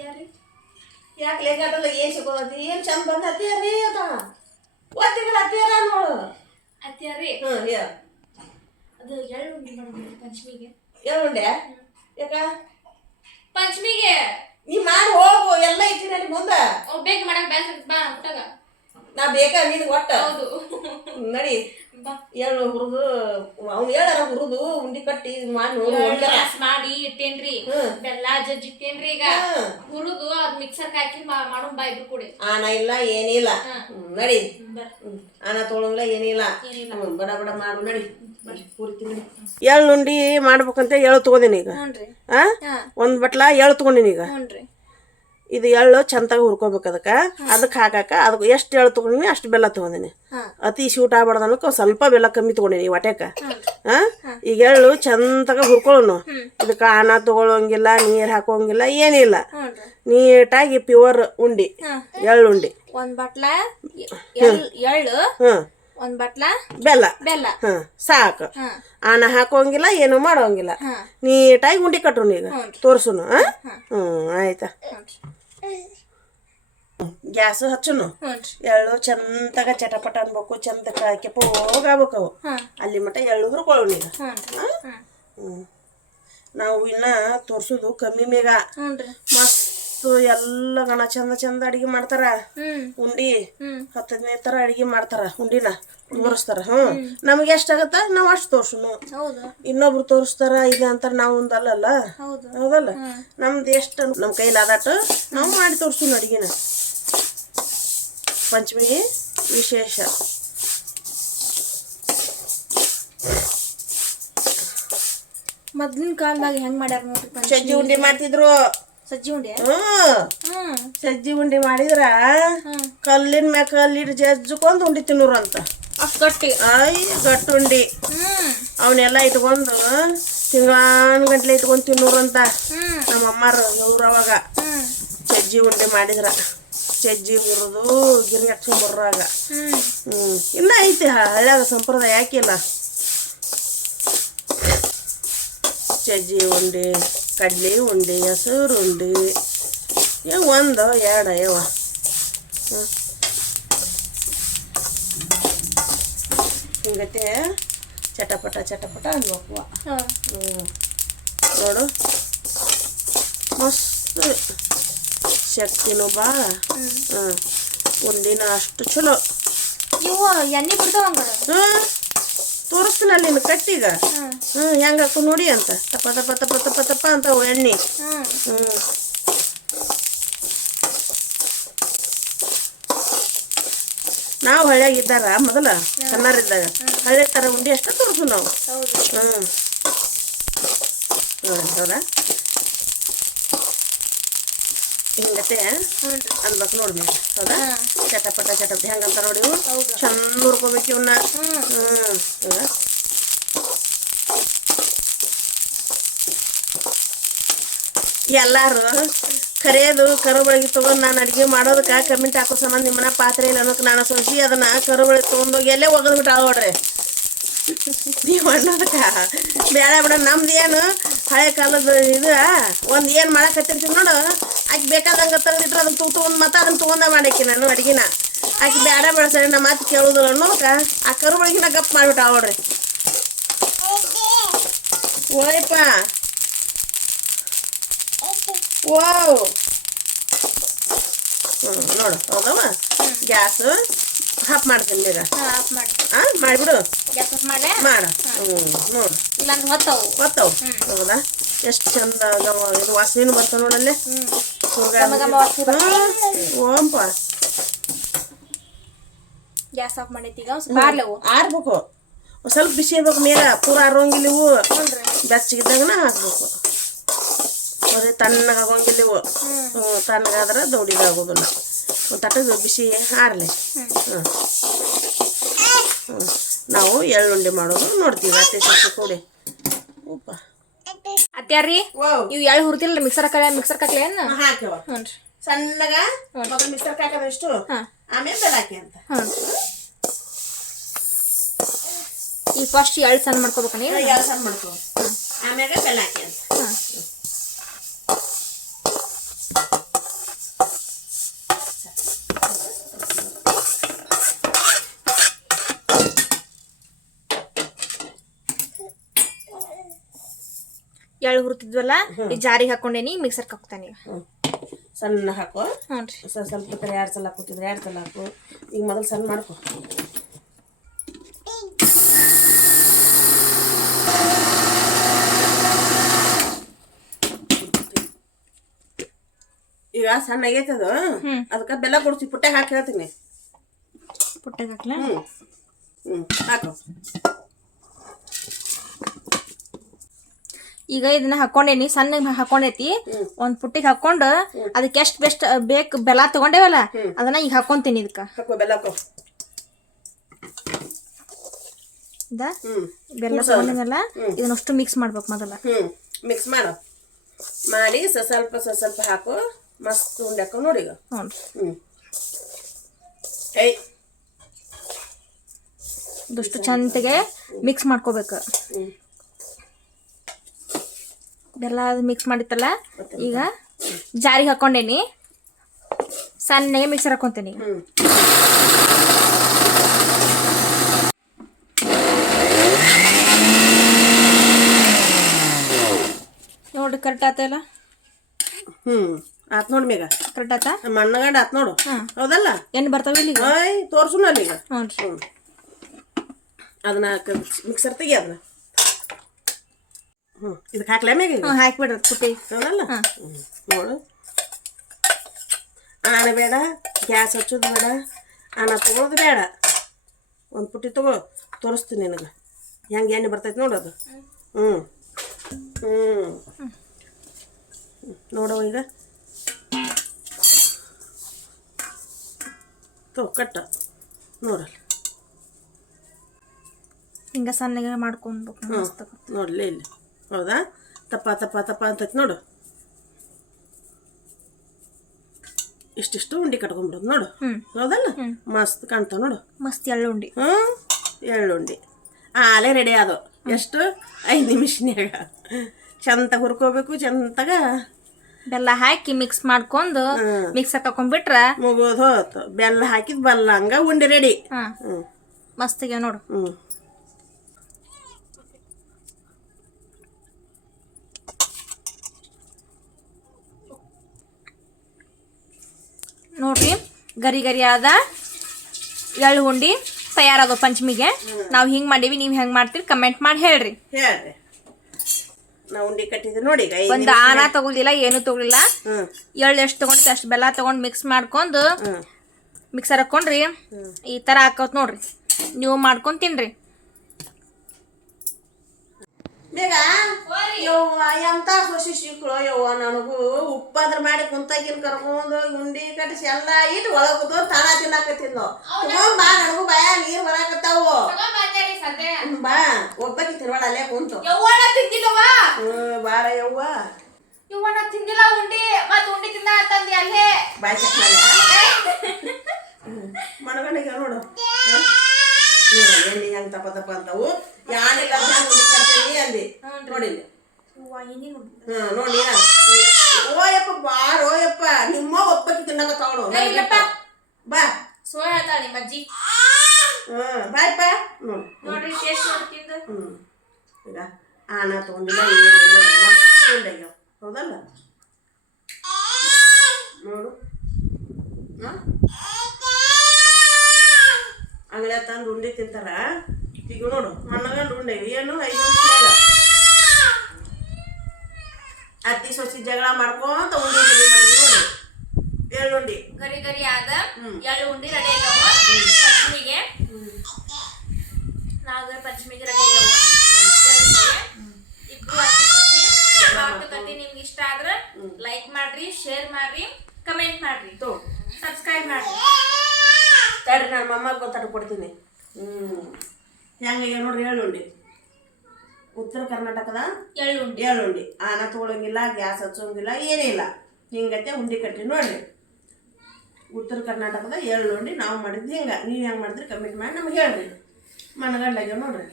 ಅತ್ಯಾರಿ ಯಾಕೆ ಲೇಖಾಟಲ್ಲ ಏನು ಸಿಗೋದಿ ಏನು ಚಂದ ಬಂದ ಅತ್ಯಾರಿ ಅದ ಓದ್ತಿದ್ರ ಅತ್ಯಾರ ನೋಡು ಅತ್ಯಾರಿ ಹೇಳ ಅದು ಎಳ್ಳು ಉಂಡೆ ಮಾಡೋದು ಪಂಚಮಿಗೆ ಎಳ್ಳುಂಡೆ ಯಾಕ ಪಂಚಮಿಗೆ ನೀ ಮಾಡಿ ಹೋಗು ಎಲ್ಲ ಇಟ್ಟಿನ ಅಲ್ಲಿ ಮುಂದೆ ಬೇಗ ಮಾಡಕ್ ಬ್ಯಾಸ ಬಾ ಊಟಗ ನಾ ಬೇಕಾ ನಿನಗೆ ಒಟ್ಟ ಹೌದು ನಡಿ ಎಳ್ಳು ಹುರಿದು ಅವ್ನು ಹೇಳಾರ ಹುರಿದು ಉಂಡಿ ಕಟ್ಟಿ ಮಾಡಿ ನೋಡು ಮಾಡಿ ಇಟ್ಟೇನ್ರಿ ಬೆಲ್ಲ ಜಜ್ಜಿ ಇಟ್ಟೇನ್ರಿ ಈಗ ಹುರಿದು ಅದ್ ಮಿಕ್ಸರ್ ಹಾಕಿ ಮಾಡೋಣ ಬಾ ಇಬ್ರು ಕೂಡಿ ಆನ ಇಲ್ಲ ಏನಿಲ್ಲ ನಡಿ ಆನ ತೊಳಂಗಿಲ್ಲ ಏನಿಲ್ಲ ಬಡ ಬಡ ಮಾಡು ನಡಿ ಎಳ್ಳುಂಡಿ ಮಾಡ್ಬೇಕಂತ ಎಳ್ಳು ತಗೋದೀನಿ ಈಗ ಒಂದ್ ಬಟ್ಲ ಎಳ್ಳು ತಗೊಂಡಿನಿ ಈಗ ಇದು ಎಳ್ಳು ಚಂದಾಗಿ ಹುರ್ಕೋಬೇಕು ಅದಕ್ಕೆ ಹಾಕಾಕ ಅದಕ್ಕೆ ಎಷ್ಟು ಎಳ್ಳು ತಗೊಂಡಿನಿ ಅಷ್ಟು ಬೆಲ್ಲ ತಗೊಂಡಿನಿ ಅತಿ ಶೂಟ್ ಆಗ್ಬಾರ್ದು ಅನ್ನೋಕೆ ಸ್ವಲ್ಪ ಬೆಲ್ಲ ಕಮ್ಮಿ ತಗೊಂಡಿನಿ ಹೊಟ್ಯಾಕ ಈಗ ಎಳ್ಳು ಚಂದಾಗ ಹುರ್ಕೊಳ್ಳೋನು ಇದಕ್ಕೆ ಅನ್ನ ತಗೊಳ್ಳೋಂಗಿಲ್ಲ ನೀರು ಹಾಕೋಂಗಿಲ್ಲ ಏನಿಲ್ಲ ನೀಟಾಗಿ ಪ್ಯೂರ್ ಉಂಡಿ ಎಳ್ಳುಂಡಿ ಒಂದ್ ಬಟ್ಲ ಎಳ್ಳು ಒಂದ್ ಬಟ್ಲ ಬೆಲ್ಲ ಬೆಲ್ಲ ಸಾಕು ಅನ್ನ ಹಾಕೋಂಗಿಲ್ಲ ಏನು ಮಾಡೋಂಗಿಲ್ಲ ನೀಟಾಗಿ ಉಂಡಿ ಕಟ್ಟೋನು ಈಗ ತೋರ್ಸುನು ಆಯ್ತಾ ಗ್ಯಾಸ್ ಹಚ್ಚುನು ಎಳ್ಳು ಚಂದಾಗ ಚಟಪಟ ಅನ್ಬೇಕು ಚಂದಕ್ಕೆ ಕೆಪ್ಪೋಗಾಗ್ಬೇಕು ಅವು ಅಲ್ಲಿ ಮಟ್ಟ ಎಳ್ಳು ಹುರ್ಕೊಳ್ಳೋಣ ಈಗ ನಾವು ಇನ್ನ ತೋರ್ಸುದು ಕಮ್ಮಿ ಮೇಗ ಮಸ್ತ್ ಎಲ್ಲ ಗಣ ಚಂದ ಚಂದ ಅಡಿಗೆ ಮಾಡ್ತಾರ ಉಂಡಿ 10-15 ತರ ಅಡಿಗೆ ಮಾಡ್ತಾರ ಉಂಡಿನ ತೋರಿಸ್ತಾರ ನಮ್ಗೆ ಎಷ್ಟಾಗತ್ತ ನಾವ್ ಅಷ್ಟು ತೋರ್ಸುನು ಇನ್ನೊಬ್ರು ತೋರಿಸ್ತಾರ ಇದು ಅಂತಾರ ನಾವು ಒಂದಲ್ಲ ಹೌದಲ್ಲ ನಮ್ದು ಎಷ್ಟು ನಮ್ ಕೈಲಾದಾಟ ನಾವು ಮಾಡಿ ತೋರ್ಸುನು ಅಡಿಗೆನ ಪಂಚಮಿ ವಿಶೇಷ ಮೊದ್ಲಿನ ಕಾಲದಾಗ ಹೆಂಗ್ ಮಾಡ್ಯಾರ ನೋಡ್ರಿ ಸಜ್ಜಿ ಉಂಡಿ ಮಾಡ್ತಿದ್ರು ಸಜ್ಜಿ ಉಂಡೆ ಸಜ್ಜಿ ಉಂಡಿ ಮಾಡಿದ್ರ ಕಲ್ಲಿನ ಮ್ಯಾಗ ಕಲ್ಲಿಟ್ಟು ಜಜ್ಜಿಕೊಂಡು ಉಂಡಿ ತಿನ್ನೋರು ಅಂತ ಗಟ್ಟಿ ಗಟ್ಟು ಉಂಡಿ ಅವನ್ನೆಲ್ಲ ಇಟ್ಕೊಂಡು ತಿಂಗಳಾನ್ ಗಂಟ್ಲೆ ಇಟ್ಕೊಂಡು ತಿನ್ನೋರು ಅಂತ ನಮ್ಮ ಅಮ್ಮಾರು ಇವ್ರು ಅವಾಗ ಸಜ್ಜಿ ಉಂಡಿ ಮಾಡಿದ್ರ ಸಜ್ಜಿ ಹುರಿದು ಗಿರ್ನಿ ಹಚ್ಕೊಂಬರ್ರಾಗ ಇನ್ನ ಐತಿ ಹಳ್ಯಾಗ ಸಂಪ್ರದಾಯ ಯಾಕಿಲ್ಲ ಸಜ್ಜಿ ಉಂಡಿ ಕಡ್ಲಿ ಉಂಡಿ ಹೆಸರು ಉಂಡಿ ಒಂದು ಎರಡು ಯವ ಹಿಂಗತೆ ಚಟಪಟ ಚಟಪಟ ಅನ್ಬೇಕು ನೋಡು ಮಸ್ತ್ ಶಕ್ತಿನೂ ಭಾಳ ಉಂಡಿನ ಅಷ್ಟು ಚಲೋ ಇವು ಎಣ್ಣೆ ಬಿಡ್ತಾವ ತೋರಿಸ್ತೀನಿ ಅಲ್ಲಿ ಕಟ್ಟಿಗ ಹೆಂಗ ಹಾಕು ನೋಡಿ ಅಂತ ತಪ್ಪ ತಪ್ಪ ತಪ್ಪ ತಪ್ಪ ತಪ್ಪ ಅಂತ ಎಣ್ಣೆ ನಾವು ಹಳ್ಳಿಯಾಗಿದ್ದಾರ ಮೊದಲ ಸಣ್ಣರಿದ್ದಾಗ ಹಳ್ಳಿ ತರ ಉಂಡಿ ಅಷ್ಟ ತೋರಿಸು ನಾವು ಹೌದಾ ಹಿಂಗತೆ ಅನ್ಬೇಕು ನೋಡ್ರಿ ಹೌದಾ ಚಟಪಟ ಚಟಪಟ ಹೆಂಗಂತ ನೋಡಿ ಚಂದ ಹುರ್ಕೋಬೇಕು ಇವನ್ನ ಎಲ್ಲಾರು ಕರಿಯೋದು ಕರುಬಳಗಿ ತಗೊಂಡು ನಾನು ಅಡುಗೆ ಮಾಡೋದಕ್ಕೆ ಕಮೆಂಟ್ ಹಾಕೋ ಸಂಬಂಧ ನಿಮ್ಮನ ಪಾತ್ರೆ ಇಲ್ಲ ಅನ್ನೋಕೆ ನಾನು ಸೊಸಿ ಅದನ್ನ ಕರುಬಳಗಿ ತೊಗೊಂಡೋಗಿ ಎಲ್ಲೇ ಒಗದ್ಬಿಟ್ಟು ನೋಡ್ರಿ ನೀವು ಅನ್ನೋದಕ್ಕೆ ಬೇಡ ಬಿಡ ನಮ್ದು ಏನು ಹಳೆ ಕಾಲದ ಇದು ಒಂದು ಏನು ಮಾಡಕತ್ತಿರ್ತೀನಿ ನೋಡು ಆಕೆ ಬೇಕಾದಂಗೆ ತೆಗೆದಿಟ್ರೆ ಅದನ್ನ ತೊಗೊಂಡು ಮತ್ತೆ ಅದನ್ನ ತೊಗೊಂಡ ಮಾಡಾಕಿ ನಾನು ಅಡುಗೆನ ಆಕೆ ಬೇಡ ಬೇಡ ಸರಿ ನಮ್ಮ ಮಾತು ಕೇಳೋದಿಲ್ಲ ಅನ್ನೋದಕ್ಕೆ ಆ ಕರುಬಳಗಿನ ಗಪ್ ಮಾಡಿಬಿಟ್ಟು ನೋಡ್ರಿ ಓಯಪ್ಪ ವಾವ್ ನೋಡು ಹೌದವ ಗ್ಯಾಸ್ ಹಾಫ್ ಮಾಡ್ತೀನಿ ಈಗ ಮಾಡಿಬಿಡು ಮಾಡ ನೋಡು ಹೊತ್ತವು ಹೌದಾ ಎಷ್ಟು ಚಂದ ಇದು ವಾಸನೆ ಬರ್ತಾವ ನೋಡಲ್ಲೇ ಓಂಪ ಗ್ಯಾಸ್ ಆಫ್ ಮಾಡೈತಿ ಈಗ ಆರ್ಬೇಕು ಸ್ವಲ್ಪ ಬಿಸಿ ಇರ್ಬೇಕು ಮೇಲೆ ಪೂರ ಆರೋಂಗಿಲ್ಲ ಇವು ಬೆಚ್ಚಗಿದ್ದಾಗನ ಹಾಕ್ಬೇಕು ಅದೇ ತಣ್ಣಗೆ ಆಗೋಂಗಿಲ್ಲ ಇವು ತಣ್ಣಗಾದ್ರೆ ದೌಡಿಗಾಗೋದಿಲ್ಲ ಒಂದು ತಟ್ಟಗೆ ಬಿಸಿ ಆರಲಿ ನಾವು ಎಳ್ಳುಂಡಿ ಮಾಡೋದು ನೋಡ್ತೀವಿ ಅತ್ತೆ ಸೊಸೆ ಕೂಡಿ ಉಪ್ಪ ಅತ್ಯಾರಿ ಇವು ಎಳ್ಳು ಹುರ್ತಿಲ್ಲ ಮಿಕ್ಸರ್ ಕಟ್ಲೆ ಹಾಕಿವ ಸಣ್ಣಗ ಮಿಕ್ಸರ್ ಹಾಕೋದಷ್ಟು ಆಮೇಲೆ ಬೆಲ್ಲ ಹಾಕಿ ಅಂತ ಈ ಫಸ್ಟ್ ಎಳ್ಳು ಸಣ್ಣ ಮಾಡ್ಕೋಬೇಕಣ್ಣ ಎಳ್ಳು ಸಣ್ಣ ಮಾಡ್ಕೋ ಆಮ್ಯಾಗ ಬೆಲ್ಲ ಹಾಕಿ ಅಂತ ಎಳ್ಳು ಹುರಿತಿದ್ವಲ್ಲ ಈ ಜಾರಿಗೆ ಹಾಕೊಂಡೇನಿ ಮಿಕ್ಸರ್ಗೆ ಹಾಕ್ತಾನೆ ಈಗ. ಸಣ್ಣ ಹಾಕೋ. ಹ್ಞೂ ರೀ. ಸ್ವಲ್ಪ ಬೇಕಾರೆ 2 ಸಲ ಹಾಕೋತಿದ್ರೆ 2 ಸಲ ಹಾಕು. ಈಗ ಮೊದಲು ಸಣ್ಣ ಮಾಡ್ಕೊ. ಈಗ ಸಣ್ಣ ಆಗೈತೆ ಅದು. ಅದಕ್ಕೆ ಬೆಲ್ಲ ಕೊಡ್ತೀವಿ. ಪುಟ್ಟಾಗ ಹಾಕಿ ಹೇಳ್ತೀನಿ. ಪುಟ್ಟಗೆ ಹಾಕ್ಲಾ? ಹಾಕು. ಈಗ ಇದನ್ನ ಹಾಕೊಂಡೇನಿ, ಸಣ್ಣ ಹಾಕೊಂಡೈತಿ. ಒಂದ್ ಪುಟ್ಟಿಗೆ ಹಾಕೊಂಡು ಅದಕ್ಕೆ ಎಷ್ಟು ಬೆಸ್ಟ್ ಬೇಕು ಬೆಲ್ಲ ತಗೊಂಡೇವಲ್ಲ ಅದನ್ನ ಈಗ ಹಾಕೊಂತೀನಿ. ಇದಕ್ಕೆ ಹಾಕೋ ಬೆಲ್ಲ ಹಾಕೋ. ಬೆಲ್ಲ ತಗೊಂಡಿದ್ದಲ್ಲ ಇದನ್ನಷ್ಟು ಮಿಕ್ಸ್ ಮಾಡ್ಬೇಕು ಮೊದಲ. ಮಿಕ್ಸ್ ಮಾಡಿ ಸ್ವಲ್ಪ ಹಾಕು. ಮಸ್ತ್ ಉಂಡೆ ಹಾಕೋ ನೋಡಿ ಈಗ. ಇದಷ್ಟು ಚಂದಗೆ ಮಿಕ್ಸ್ ಮಾಡ್ಕೋಬೇಕು. ಬೆಲ್ಲ ಮಿಕ್ಸ್ ಮಾಡಿತ್ತಲ್ಲ ಈಗ ಜಾರಿಗೆ ಹಾಕೊಂಡೇನಿ. ಸಣ್ಣಗೆ ಮಿಕ್ಸರ್ ಹಾಕೊಂತೀನಿ. ನೋಡ್ರಿ ಕರೆಕ್ಟ್ ಆತಲ್ಲ? ಆತ್ ನೋಡಿ ಮೇಗ. ಕರೆಕ್ಟ್ ಆತ? ಮಣ್ಣಗಂಡ ಆತ್ ನೋಡು. ಹೌದಲ್ಲ? ಏನು ಬರ್ತಾವ ಇಲ್ಲಿ? ತೋರ್ಸು ನಾನು ಈಗ. ಹ್ಞೂ. ಅದನ್ನ ಮಿಕ್ಸರ್ ತೆಗಿ ಅದನ್ನ. ಇದಕ್ಕೆ ಹಾಕ್ಲೇ ಮೇಗ? ಹಾಕ್ಬಿಡ್ರಿ ಪುಟ್ಟಿ. ಹೌದಲ್ಲ? ನೋಡು. ಆಣ ಬೇಡ, ಗ್ಯಾಸ್ ಹಚ್ಚೋದು ಬೇಡ, ಆಣ ತಗೊಳೋದು ಬೇಡ. ಒಂದು ಪುಟ್ಟಿ ತಗೋ, ತೋರಿಸ್ತೀನಿ ನಿನಗೆ ಹೆಂಗೆ ಎಣ್ಣೆ ಬರ್ತೈತೆ ನೋಡೋದು. ನೋಡವ ಈಗ ಕಟ್ಟ ನೋಡಲ್ಲ. ಹಿಂಗೆ ಸಣ್ಣಗೆ ಮಾಡ್ಕೊಬೇಕು. ನೋಡಲಿ ಇಲ್ಲಿ. ಹೌದಾ? ತಪ್ಪ ಅಂತೈತಿ ನೋಡು. ಇಷ್ಟಿಷ್ಟು ಉಂಡೆ ಕಟ್ಕೊಂಡ್ಬಿಡೋದು ನೋಡು. ಹೌದಲ್ಲ? ಮಸ್ತ್ ಕಾಣ್ತಾವ ನೋಡು. ಮಸ್ತ್ ಎಳ್ಳುಂಡಿ. ಎಳ್ಳುಂಡಿ ಆಲೇ ರೆಡಿ ಅದು. ಎಷ್ಟು? 5 ನಿಮಿಷನ್ಯಾಗ ಚಂದ ಹುರ್ಕೋಬೇಕು. ಚಂದಗ ಬೆಲ್ಲ ಹಾಕಿ ಮಿಕ್ಸ್ ಮಾಡ್ಕೊಂಡು ಮಿಕ್ಸರ್ ತಕೊಂಡ್ಬಿಟ್ರೆ ಮುಗೋದು ಹೋತು. ಬೆಲ್ಲ ಹಾಕಿದ್ ಬಲ್ಲ ಹಂಗ ಉಂಡೆ ರೆಡಿ. ಮಸ್ತಿಗೆ ನೋಡು. ನೋಡ್ರಿ ಗರಿ ಗರಿ ಆದ ಎಳ್ಳು ಉಂಡಿ ತಯಾರಾದ ಪಂಚಮಿಗೆ. ನಾವು ಹಿಂಗೆ ಮಾಡೀವಿ, ನೀವು ಹೆಂಗೆ ಮಾಡ್ತೀರಿ ಕಮೆಂಟ್ ಮಾಡಿ ಹೇಳ್ರಿ. ನಾವು ಉಂಡಿ ಕಟ್ಟಿದ್ವಿ ನೋಡಿ. ಒಂದು ಆನ ತಗೊಳಿಲ್ಲ, ಏನು ತಗೊಳಿಲ್ಲ. ಎಳ್ಳು ಎಷ್ಟು ತಗೊಂಡು ಅಷ್ಟು ಬೆಲ್ಲ ತಗೊಂಡು ಮಿಕ್ಸ್ ಮಾಡ್ಕೊಂಡು ಮಿಕ್ಸರ್ ಹಾಕೊಂಡ್ರಿ ಈ ಥರ ಹಾಕೋತ್ ನೋಡ್ರಿ. ನೀವು ಮಾಡ್ಕೊಂಡು ತಿನ್ರಿ. ಬೇಗ ಯವ್ವ ಎಂತ ಸೊಸಿ ಸಿಕ್ಕಳು ಯವ್ವ. ನನಗೂ ಉಪ್ಪಾದ್ರ ಮಾಡಿ ಕುಂತಾಗಿನ ಕರ್ಕೊಂಡು ಉಂಡಿ ಕಟ್ಟಿಸಿ ಎಲ್ಲ ಇಟ್ಟು ಒಳಗುದು ತಾನ ತಿನ್ನಾಕತ್ತಿಂದು. ಬಾ ನನಗೂ ಭಯ ನೀರು ಬರಾಕತ್ತಾವು. ಬಾ ಒಬ್ಬಕ್ಕೆ ತಿನ್ಬೇಡ ಅಲ್ಲೇ ಕುಂತು. ಬಾರ ಯವ್ವ. ತಿಂದಿಲ್ಲ ಉಂಡಿ, ಮತ್ತೆ ಉಂಡಿ ತಿಂದ ಅಂತಂದಿ ಅಲ್ಲೇ ಬಾಯ್ ಚೆಕ್ ಮಾಡಿ ಮಣಗಣಿಗೆ ನೋಡು. ಎಣ್ಣೆ ಹೆಂಗ್ ತಪ್ಪ ಅಂತವು. ಯಾನಿಲ್ಲ ಉಂಡಿ ಕಟ್ತೀನಿ ಅಂದಿ ನೋಡಿ. ನೋಡಿ ಓಯಪ್ಪ ಬಾರೋಯಪ್ಪ. ನಿಮ್ಮ ಒಬ್ಬಕ್ಕೆ ತಿನ್ನಕತ್ತಾವಳು. ಬಾ ಸೋಯ ಹೇಳ್ತಾಳೆ ನಿಮ್ಮ ಅಜ್ಜಿ. ಬಾಯಪ್ಪ ನೋಡ್ರಿ ಟೇಸ್ಟ್ ನೋಡ್ತಿಂದ. ಈಗ ಆಣ ತಗೊಂಡಿಲ್ಲ ಏನಿಲ್ಲ. ಮಸ್ತ್ ಉಂಡೆಗ್ಯಾವ. ಹೌದಲ್ಲ? ನೋಡು. ಅಂಗಡಿ ತಂದು ಉಂಡೆ ತಿಂತಾರ. ಈಗ ನೋಡು ಮಣ್ಣಗಂಡು ಉಂಡೆ ಏನು 5 ನಿಮಿಷನಾಗ ಅತ್ತಿ ಸೊಸಿ ಜಗಳ ಮಾಡ್ಕೊಂತ ಉಂಡೆ ರೆಡಿ ಮಾಡಿದ್ವಿ ನೋಡಿ. ಎಳ್ಳುಂಡಿ ಗರಿ ಗರಿ ಆದ ಎಳ್ಳು ಉಂಡಿ ರೆಡಿ ಆಗ್ಯಾವ ಪಂಚಮಿಗೆ. ನಾಗರ ಪಂಚಮಿಗೆ ರೆಡಿ ಆಗ್ಯಾವ. ಇಬ್ರು ಅತ್ತಿ ಸೊಸಿ ಮಾತುಕತೆ ನಿಮ್ಗೆ ಇಷ್ಟ ಆದ್ರೆ ಲೈಕ್ ಮಾಡ್ರಿ, ಶೇರ್ ಮಾಡ್ರಿ, ಕಮೆಂಟ್ ಮಾಡ್ರಿ, ಸಬ್ಸ್ಕ್ರೈಬ್ ಮಾಡ್ರಿ. ತಡ್ರಿ ನಾನು ಮಮ್ಮಗೆ ಗೊತ್ತಾಟ ಕೊಡ್ತೀನಿ. ಹೆಂಗೆ ನೋಡ್ರಿ ಎಳ್ಳುಂಡಿ. ಉತ್ತರ ಕರ್ನಾಟಕದ ಎಳ್ಳುಂಡಿ. ಆನ ತೊಗೊಳಂಗಿಲ್ಲ, ಗ್ಯಾಸ್ ಹಚ್ಚೋಂಗಿಲ್ಲ, ಏನಿಲ್ಲ. ಹಿಂಗತ್ತೆ ಉಂಡಿ ಕಟ್ಟಿ ನೋಡ್ರಿ. ಉತ್ತರ ಕರ್ನಾಟಕದ ಎಳ್ಳುಂಡಿ ನಾವು ಮಾಡಿದ್ದು ಹಿಂಗೆ. ನೀವು ಹೆಂಗೆ ಮಾಡಿದ್ರಿ ಕಮೆಂಟ್ ಮಾಡಿ ನಮ್ಗೆ ಹೇಳ್ರಿ. ಮನಗಂಡಾಗ್ಯಾವ ನೋಡ್ರಿ.